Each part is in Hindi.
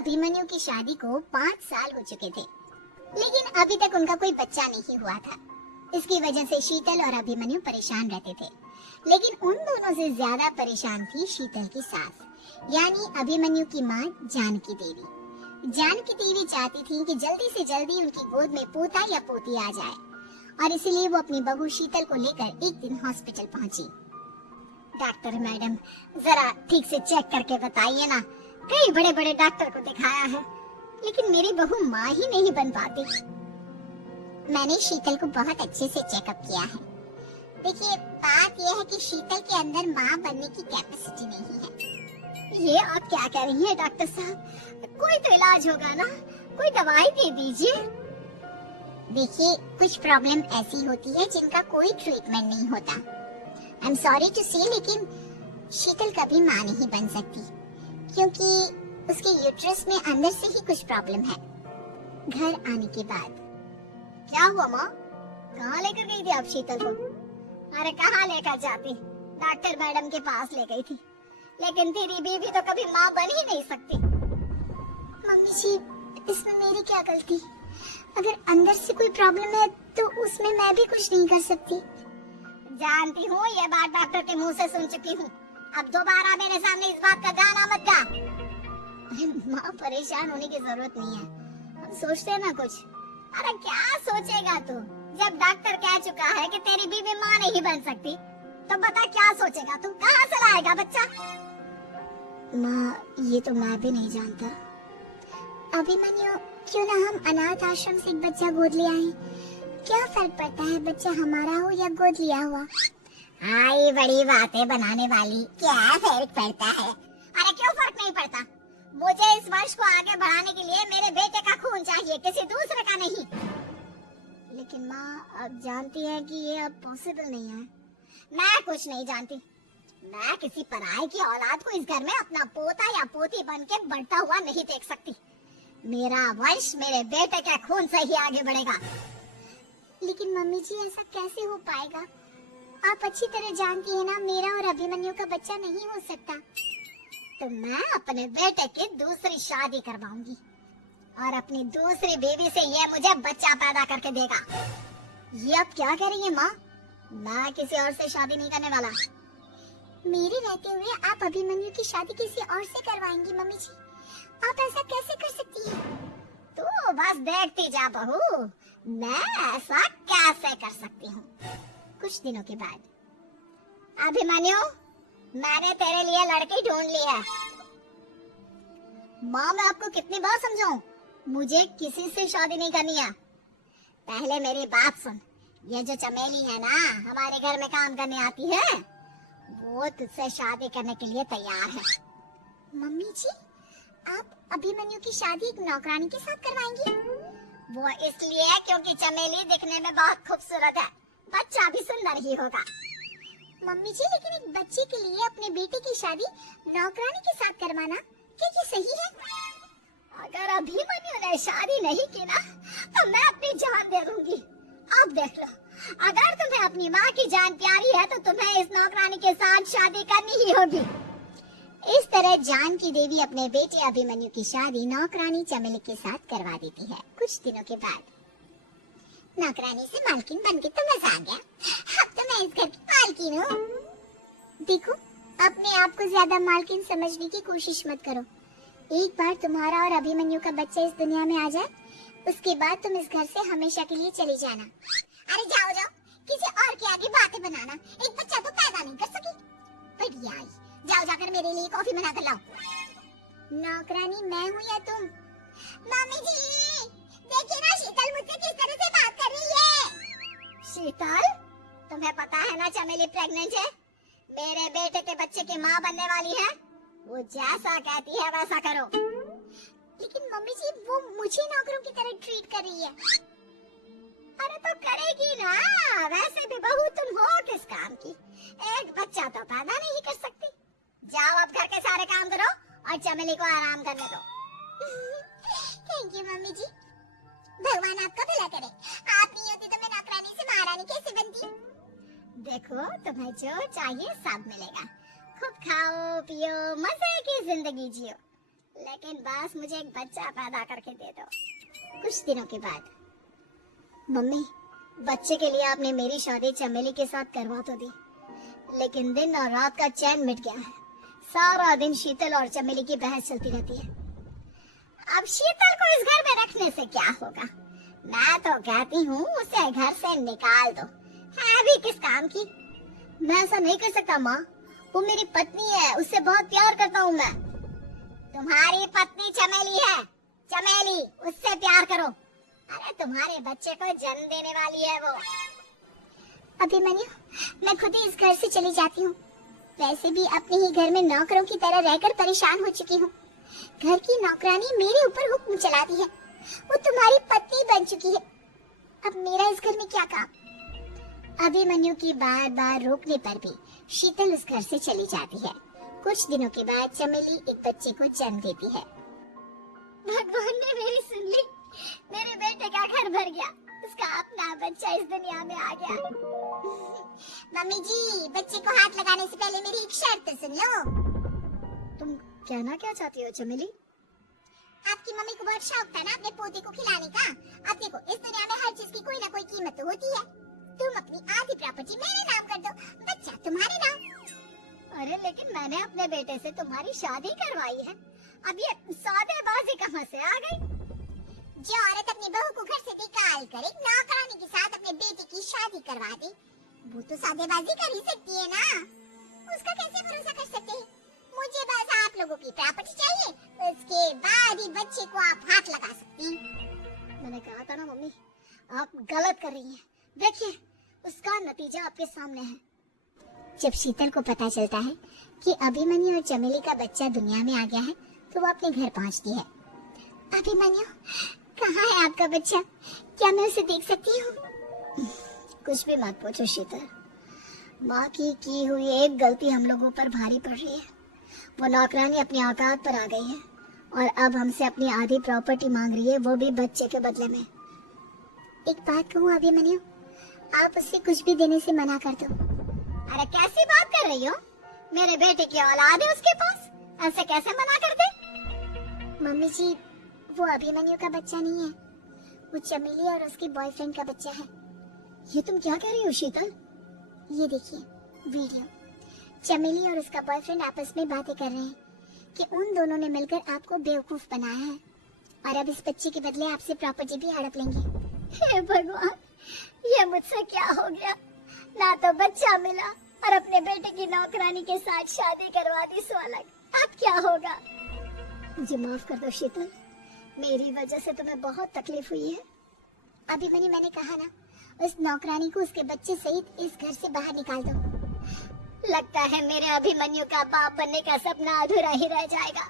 अभिमन्यु की शादी को 5 साल हो चुके थे, लेकिन अभी तक उनका कोई बच्चा नहीं हुआ था। इसकी वजह से शीतल और अभिमन्यु परेशान रहते थे, लेकिन उन दोनों से ज्यादा परेशान थी शीतल की सास, यानी अभिमन्यु की माँ जानकी देवी। जानकी देवी चाहती थी कि जल्दी से जल्दी उनकी गोद में पोता या पोती आ जाए, और इसीलिए वो अपनी बहू शीतल को लेकर एक दिन हॉस्पिटल पहुंची। डॉक्टर मैडम, जरा ठीक से चेक करके बताइए ना, कई बड़े बड़े डॉक्टर को दिखाया है, लेकिन मेरी बहू माँ ही नहीं बन पाती। मैंने शीतल को बहुत अच्छे से चेकअप किया है। देखिए, बात यह है कि शीतल के अंदर माँ बनने की कैपेसिटी नहीं है। ये आप क्या कह रही हैं डॉक्टर साहब? कोई तो इलाज होगा ना, कोई दवाई दे दीजिए। देखिए, कुछ प्रॉब्लम ऐसी होती है जिनका कोई ट्रीटमेंट नहीं होता। आई एम सॉरी टू से, लेकिन शीतल कभी माँ नहीं बन सकती, क्योंकि उसके यूट्रस में अंदर से ही कुछ प्रॉब्लम है। घर आने के बाद क्या हुआ माँ? कहाँ लेकर गई थी आप शीतल को? अरे कहाँ लेकर जाती, डॉक्टर मैडम के पास ले गई थी, लेकिन तेरी बीवी तो कभी माँ बन ही नहीं सकती। मम्मी जी, इसमें मेरी क्या गलती? अगर अंदर से कोई प्रॉब्लम है तो उसमें मैं भी कुछ नहीं कर सकती। जानती हूँ, ये बात डॉक्टर के मुंह से सुन चुकी हूँ। अब दोबारा मेरे सामने इस बात का गाना मत गा। माँ, परेशान होने की जरूरत नहीं है, हम सोचते हैं ना कुछ। अरे क्या सोचेगा तू? जब डॉक्टर कह चुका है कि तेरी बीवी माँ नहीं बन सकती, तो बता क्या सोचेगा तू? कहाँ से लाएगा बच्चा? माँ, ये तो मैं भी नहीं जानता। अभिमन्यु, क्यों ना हम अनाथ आश्रम से एक बच्चा गोद ले आए? क्या फर्क पड़ता है बच्चा हमारा हो या गोद लिया हुआ? आई बड़ी बातें बनाने वाली, क्या फर्क पड़ता है? अरे क्यों फर्क नहीं पड़ता? मुझे इस वर्ष को आगे बढ़ाने के लिए मेरे बेटे का खून चाहिए, किसी दूसरे का नहीं। लेकिन माँ, आप जानती हैं कि ये अब पॉसिबल नहीं है। मैं कुछ नहीं जानती। मैं किसी पराये की औलाद को इस घर में अपना पोता या पोती बन के बढ़ता हुआ नहीं देख सकती। मेरा वंश मेरे बेटे के खून से ही आगे बढ़ेगा। लेकिन मम्मी जी, ऐसा कैसे हो पाएगा? आप अच्छी तरह जानती हैं ना, मेरा और अभिमन्यु का बच्चा नहीं हो सकता। तो मैं अपने बेटे की दूसरी शादी करवाऊंगी, और अपनी दूसरी बीवी से ये मुझे बच्चा पैदा करके देगा। ये आप क्या कह रही हैं माँ? मैं किसी और से शादी नहीं करने वाला। मेरे रहते हुए आप अभिमन्यु की शादी किसी और से करवाएंगी? मम्मी जी, आप ऐसा कैसे कर सकती हैं? तू बस देखती जा बहू, मैं ऐसा कैसे कर सकती हूँ। कुछ दिनों के बाद, अभिमन्यु, मैंने तेरे लिए लड़की ढूंढ ली है। माँ, मैं आपको कितनी बार समझाऊं, मुझे किसी से शादी नहीं करनी है। पहले मेरी बात सुन, ये जो चमेली है ना, हमारे घर में काम करने आती है, वो तुझसे शादी करने के लिए तैयार है। मम्मी जी, आप अभिमन्यु की शादी एक नौकरानी के साथ करवाएंगी? वो इसलिए क्योंकि चमेली दिखने में बहुत खूबसूरत है, बच्चा भी सुंदर ही होगा। मम्मी जी, लेकिन एक बच्चे के लिए अपने बेटे की शादी नौकरानी के साथ करवाना, क्या ये सही है? अगर अभिमन्यु ने शादी नहीं की ना, तो मैं अपनी जान दे दूंगी। अब देख लो, अगर तुम्हें अपनी माँ की जान प्यारी है, तो तुम्हें इस नौकरानी के साथ शादी करनी ही होगी। इस तरह जानकी देवी अपने बेटे अभिमन्यु की शादी नौकरानी चमेली के साथ करवा देती है। कुछ दिनों के बाद, नौकरानी से मालकिन बनके तो मजा आ गया, अब तो मैं इस घर की मालकिन हूँ। देखो, अपने आप को ज्यादा मालकिन समझने की कोशिश मत करो। एक बार तुम्हारा और अभिमन्यु का बच्चा इस दुनिया में आ जाए, उसके बाद तुम इस घर से हमेशा के लिए चली जाना। अरे जाओ जाओ, किसी और के आगे बातें बनाना, एक बच्चा तो पैदा नहीं कर सकी। बढ़िया, जाओ जाकर मेरे लिए कॉफी बना कर लाओ। नौकरानी मैं हूँ या तुम? मम्मी जी, देखिए ना, शीतल मुझसे किस तरह से बात कर रही है। शीतल, तुम्हें पता है ना चमेली प्रेग्नेंट है, मेरे बेटे के बच्चे की माँ बनने वाली है। वो जैसा कहती है वैसा करो। लेकिन मम्मी जी, वो मुझे नौकरों की तरह ट्रीट कर रही है। अरे तो करेगी ना, वैसे भी बहू तुम हो किस काम की, एक बच्चा तो पैदा नहीं कर सकती। जाओ अब घर के सारे काम करो और चमेली को आराम करने दो। थैंक यू मम्मी जी, भगवान आपका भला करे। आप नहीं होती तो मैं नौकरानी से महारानी कैसे बनती? देखो, तुम्हें जो चाहिए सब मिलेगा, खूब खाओ पियो, मजे की जिंदगी जियो। लेकिन बस मुझे एक बच्चा पैदा करके दे दो। कुछ दिनों के बाद, मम्मी, बच्चे के लिए आपने मेरी शादी चमेली के साथ करवा तो दी, लेकिन दिन और रात का चैन मिट गया है। सारा दिन शीतल और चमेली की बहस चलती रहती है। अब शीतल को इस घर में रखने से क्या होगा? मैं तो कहती हूँ उसे घर से निकाल दो। है भी किस काम की? मैं ऐसा नहीं कर सकता माँ, वो मेरी पत्नी है, उससे बहुत प्यार करता हूँ मैं। तुम्हारी पत्नी चमेली है, चमेली, उससे प्यार करो। अरे तुम्हारे बच्चे को जन्म देने वाली है वो। अभिमन्यु, मैं खुद ही इस घर से चली जाती हूँ। वैसे भी अपने ही घर में नौकरों की तरह रहकर परेशान हो चुकी हूँ। घर की नौकरानी मेरे ऊपर हुक्म चलाती है। वो तुम्हारी पत्नी बन चुकी है। अब मेरा इस घर में क्या काम? अभिमन्यु की बार बार रोकने पर भी शीतल उस घर से चली जाती है। कुछ दिनों के बाद चमेली एक बच्चे को जन्म देती है। भगवान ने मेरी सुन ली। मेरे बेटे का घर भर गया। उसका अपना बच्चा इस दुनिया में आ गया। मम्मी जी, बच्चे को हाथ लगाने से पहले मेरी एक शर्त सुन लो। तुम कहना क्या चाहती हो चमेली? आपकी मम्मी को बहुत शौक था ना अपने पोते को खिलाने का। अब देखो, इस दुनिया में हर चीज की कोई ना कोई कीमत तो होती है। तुम अपनी आधी प्रॉपर्टी मेरे नाम कर दो, बच्चा तुम्हारे नाम। अरे लेकिन मैंने अपने बेटे से तुम्हारी शादी करवाई है। अब ये सौदेबाजी कहाँ से आ गई? जो औरत अपनी बहू को घर से निकाल कर एक नौकरानी के साथ अपने बेटे की शादी करवा दे, वो तो सौदेबाजी कर ही सकती है ना। उसका कैसे भरोसा कर सकते हैं? मुझे बस आप लोगों की प्रॉपर्टी चाहिए, उसके बाद ही बच्चे को आप हाथ लगा सकती हैं। मैंने कहा था ना मम्मी, आप गलत कर रही हैं। देखिए, उसका नतीजा आपके सामने है। जब शीतल को पता चलता है कि अभिमन्यु और चमेली का बच्चा दुनिया में आ गया है, तो वो अपने घर पहुंचती है। अभिमन्यु, कहाँ है आपका बच्चा? क्या मैं उसे देख सकती हूँ? कुछ भी मत पूछो शीतल। माँ की हुई एक गलती हम लोगों पर भारी पड़ रही है। वो नौकरानी अपनी औकात पर आ गई है और अब हमसे अपनी आधी प्रॉपर्टी मांग रही है, वो भी बच्चे के बदले में। एक बात कहूँ अभिमन्यु, आप उससे कुछ भी देने से मना कर दो। अरे कैसी बात कर रही हो? मेरे बेटे की औलाद है उसके पास, ऐसे कैसे मना कर दे? मम्मी जी, वो अभिमन्यु का बच्चा नहीं है, वो चमेली और उसके बॉयफ्रेंड का बच्चा है। ये तुम क्या कह रही हो शीतल? ये देखिए वीडियो। चमेली और उसका बॉयफ्रेंड आपस में बातें कर रहे हैं कि उन दोनों ने मिलकर आपको बेवकूफ बनाया है और अब इस बच्चे के बदले आपसे प्रॉपर्टी भी हड़प लेंगे। हे भगवान, ये मुझसे क्या हो गया? ना तो बच्चा मिला और अपने बेटे की नौकरानी के साथ शादी करवा दी सो अलग। अब क्या होगा? मुझे माफ कर दो शीतल, मेरी वजह से तुम्हें बहुत तकलीफ हुई है। अभिमन्यु, मैंने कहा ना, उस नौकरानी को उसके बच्चे सहित इस घर से बाहर निकाल दो। लगता है मेरे अभिमन्यु का बाप बनने का सपना अधूरा ही रह जाएगा।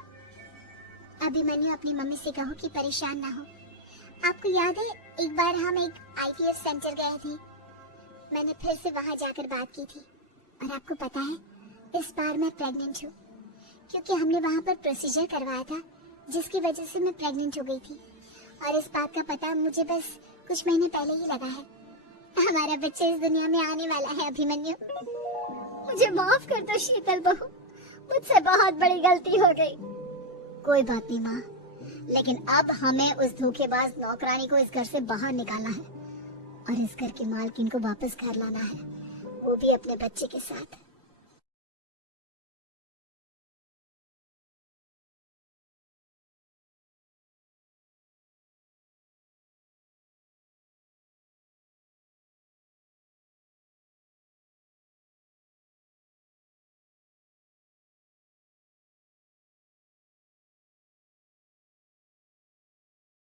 अभिमन्यु, अपनी मम्मी से कहो कि परेशान ना हो। आपको याद है एक बार हम एक IVF सेंटर गए थे, मैंने फिर से वहां जाकर बात की थी और आपको पता है इस बार मैं प्रेग्नेंट हूँ, क्योंकि हमने वहां पर प्रोसीजर करवाया था जिसकी वजह से मैं प्रेग्नेंट हो गई थी। और इस बात का पता मुझे बस कुछ महीने पहले ही लगा है। हमारा बच्चा इस दुनिया में आने वाला है अभिमन्यु। मुझे माफ कर दो शीतल बहू, मुझसे बहुत बड़ी गलती हो गई। कोई बात नहीं माँ, लेकिन अब हमें उस धोखेबाज नौकरानी को इस घर से बाहर निकालना है और इस घर के मालकिन को वापस घर लाना है, वो भी अपने बच्चे के साथ।